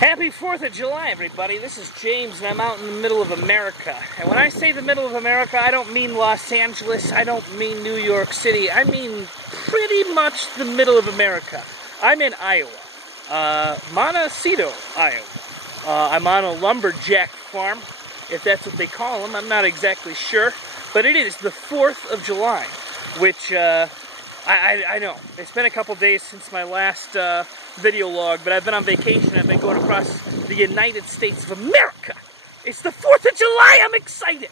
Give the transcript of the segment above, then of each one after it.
Happy 4th of July, everybody. This is James, and I'm out in the middle of America. And when I say the middle of America, I don't mean Los Angeles, I don't mean New York City, I mean pretty much the middle of America. I'm in Iowa, Montecello, Iowa. I'm on a lumberjack farm, if that's what they call them. I'm not exactly sure, but it is the 4th of July, which I know. It's been a couple days since my last video log, but I've been on vacation. I've been going across the United States of America. It's the 4th of July. I'm excited.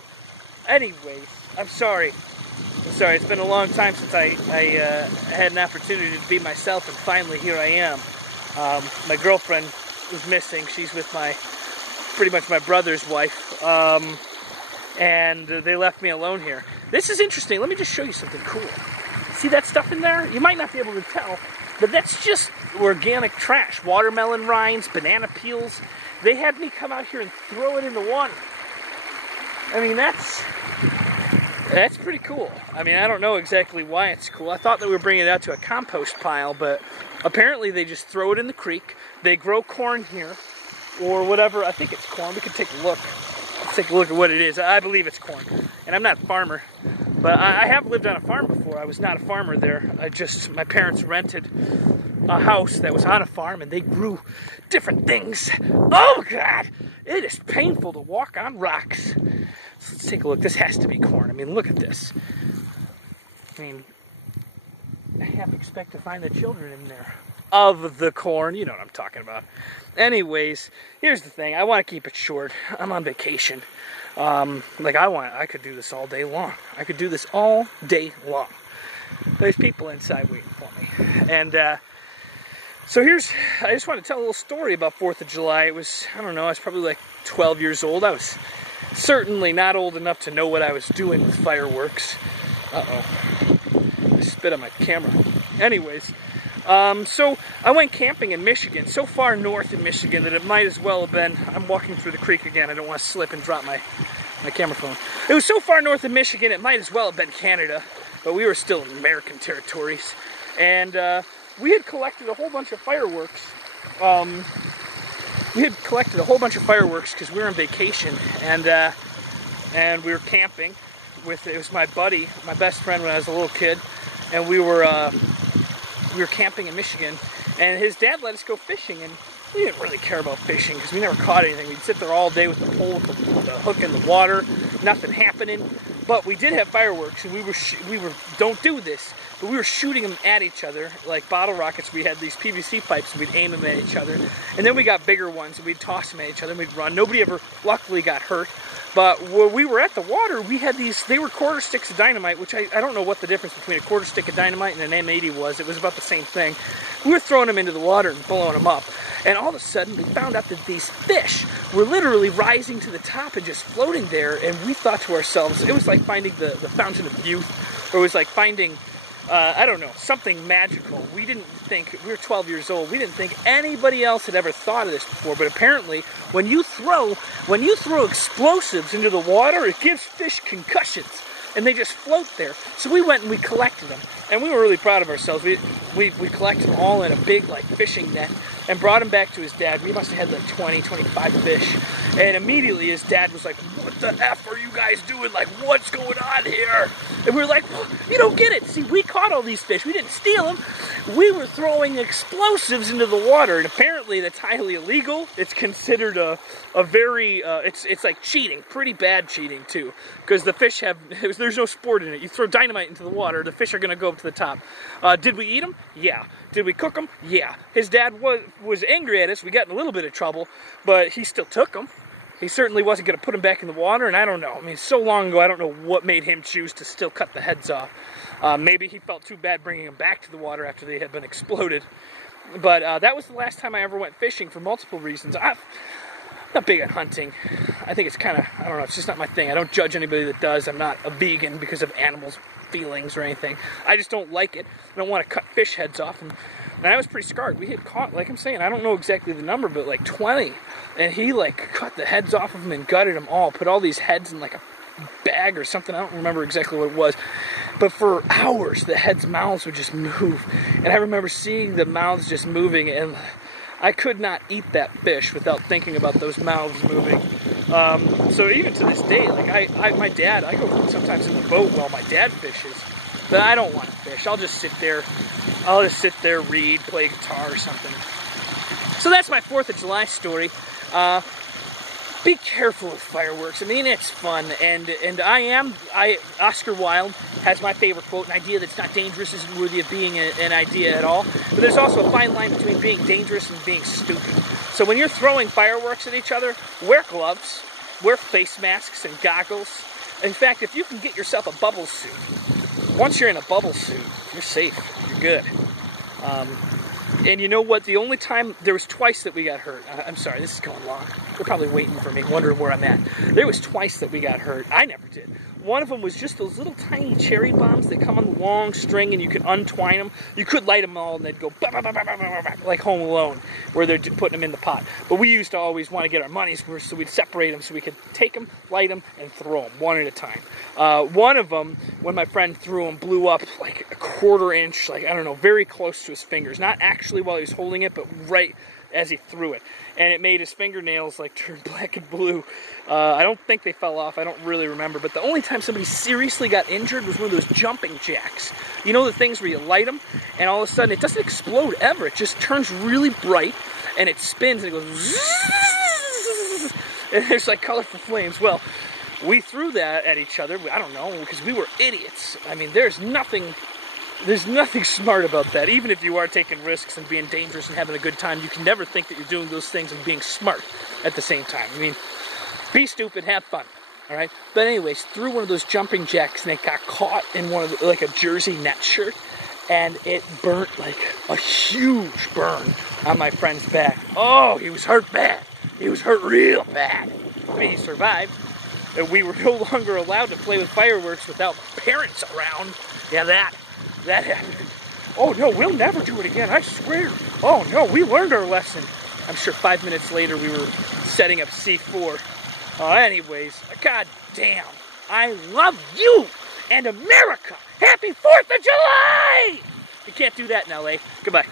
Anyways, I'm sorry. It's been a long time since I had an opportunity to be myself, and finally here I am. My girlfriend was missing. She's with pretty much my brother's wife, and they left me alone here. This is interesting. Let me just show you something cool. See that stuff in there? You might not be able to tell, but that's just organic trash. Watermelon rinds, banana peels. They had me come out here and throw it in the water. I mean, that's pretty cool. I mean, I don't know exactly why it's cool. I thought that we were bringing it out to a compost pile, but apparently they just throw it in the creek. They grow corn here, or whatever. I think it's corn. We could take a look. Let's take a look at what it is. I believe it's corn. And I'm not a farmer, but I have lived on a farm before. I was not a farmer there. My parents rented a house that was on a farm, and they grew different things. Oh God, it is painful to walk on rocks. So let's take a look. This has to be corn. I mean, look at this. I mean, I half expect to find the children in there of the corn. You know what I'm talking about. Anyways, here's the thing. I want to keep it short. I'm on vacation. I could do this all day long. I could do this all day long. There's people inside waiting for me. And so I just want to tell a little story about 4th of July. It was, I don't know, I was probably like 12 years old. I was certainly not old enough to know what I was doing with fireworks. Uh-oh. I spit on my camera. Anyways, so I went camping in Michigan, so far north in Michigan that it might as well have been, I'm walking through the creek again, I don't want to slip and drop my camera phone. It was so far north in Michigan, it might as well have been Canada, but we were still in American territories. And we had collected a whole bunch of fireworks. Because we were on vacation, and we were camping with, it was my buddy, my best friend when I was a little kid, and we were camping in Michigan, and his dad let us go fishing, and we didn't really care about fishing because we never caught anything. We'd sit there all day with the pole, with the hook in the water, nothing happening. But we did have fireworks, and we were don't do this, but we were shooting them at each other like bottle rockets. We had these PVC pipes, and we'd aim them at each other, and then we got bigger ones, and we'd toss them at each other, and we'd run. Nobody ever, luckily, got hurt. But when we were at the water, we had these, they were quarter sticks of dynamite, which I don't know what the difference between a quarter stick of dynamite and an M80 was. It was about the same thing. We were throwing them into the water and blowing them up. And all of a sudden, we found out that these fish were literally rising to the top and just floating there. And we thought to ourselves, it was like finding the fountain of youth, or it was like finding, I don't know, something magical. We didn't think, we were 12 years old, we didn't think anybody else had ever thought of this before, but apparently when you throw explosives into the water, it gives fish concussions, and they just float there. So we went and we collected them, and we were really proud of ourselves. We collected them all in a big, like, fishing net, and brought him back to his dad. We must have had like 20, 25 fish. And immediately his dad was like, "What the F are you guys doing? Like, what's going on here?" And we were like, "Well, you don't get it. See, we caught all these fish. We didn't steal them. We were throwing explosives into the water." And apparently that's highly illegal. It's considered a very, it's like cheating, pretty bad cheating too. Because the fish there's no sport in it. You throw dynamite into the water, the fish are going to go up to the top. Did we eat them? Yeah. Did we cook them? Yeah. His dad was angry at us. We got in a little bit of trouble, but he still took them. He certainly wasn't going to put them back in the water, and I don't know. I mean, so long ago, I don't know what made him choose to still cut the heads off. Maybe he felt too bad bringing them back to the water after they had been exploded. But that was the last time I ever went fishing for multiple reasons. I'm not big on hunting. I think it's kind of, I don't know, it's just not my thing. I don't judge anybody that does. I'm not a vegan because of animals' feelings or anything. I just don't like it. I don't want to cut fish heads off. And I was pretty scarred. We had caught, like I'm saying, I don't know exactly the number, but like 20. And he like cut the heads off of them and gutted them all. Put all these heads in like a bag or something. I don't remember exactly what it was. But for hours, the heads' mouths would just move. And I remember seeing the mouths just moving, and I could not eat that fish without thinking about those mouths moving. So even to this day, like my dad, I go sometimes in the boat while my dad fishes, but I don't want to fish. I'll just sit there, read, play guitar or something. So that's my 4th of July story. Be careful with fireworks. I mean, it's fun, and Oscar Wilde has my favorite quote: "An idea that's not dangerous isn't worthy of being an idea at all." But there's also a fine line between being dangerous and being stupid. So when you're throwing fireworks at each other, wear gloves, wear face masks and goggles. In fact, if you can get yourself a bubble suit, once you're in a bubble suit, you're safe, you're good. And you know what? The only time, there was twice that we got hurt. I'm sorry, this is going long. They're probably waiting for me, wondering where I'm at. There was twice that we got hurt. I never did. One of them was just those little tiny cherry bombs. They come on the long string and you could untwine them. You could light them all and they'd go bah, bah, bah, bah, bah, bah, bah, like Home Alone, where they're putting them in the pot. But we used to always want to get our money's worth, so we'd separate them so we could take them, light them, and throw them one at a time. One of them, when my friend threw them, blew up like a 1/4 inch, like, I don't know, very close to his fingers. Not actually while he was holding it, but right as he threw it. And it made his fingernails like turn black and blue. I don't think they fell off. I don't really remember. But the only time somebody seriously got injured was one of those jumping jacks. You know the things where you light them and all of a sudden it doesn't explode ever. It just turns really bright and it spins and it goes zzz, and there's like colorful flames. Well, we threw that at each other. I don't know, because we were idiots. I mean, there's nothing smart about that. Even if you are taking risks and being dangerous and having a good time, you can never think that you're doing those things and being smart at the same time. I mean, be stupid, have fun, all right? But anyways, threw one of those jumping jacks and it got caught in one of the, like a jersey net shirt, and it burnt like a huge burn on my friend's back. Oh, he was hurt bad. He was hurt real bad. I mean, he survived. And we were no longer allowed to play with fireworks without parents around. Yeah, that happened. Oh no, we'll never do it again, I swear. Oh no, we learned our lesson. I'm sure 5 minutes later we were setting up C4. Anyways, god damn, I love you and America. Happy 4th of July! You can't do that in LA. Goodbye.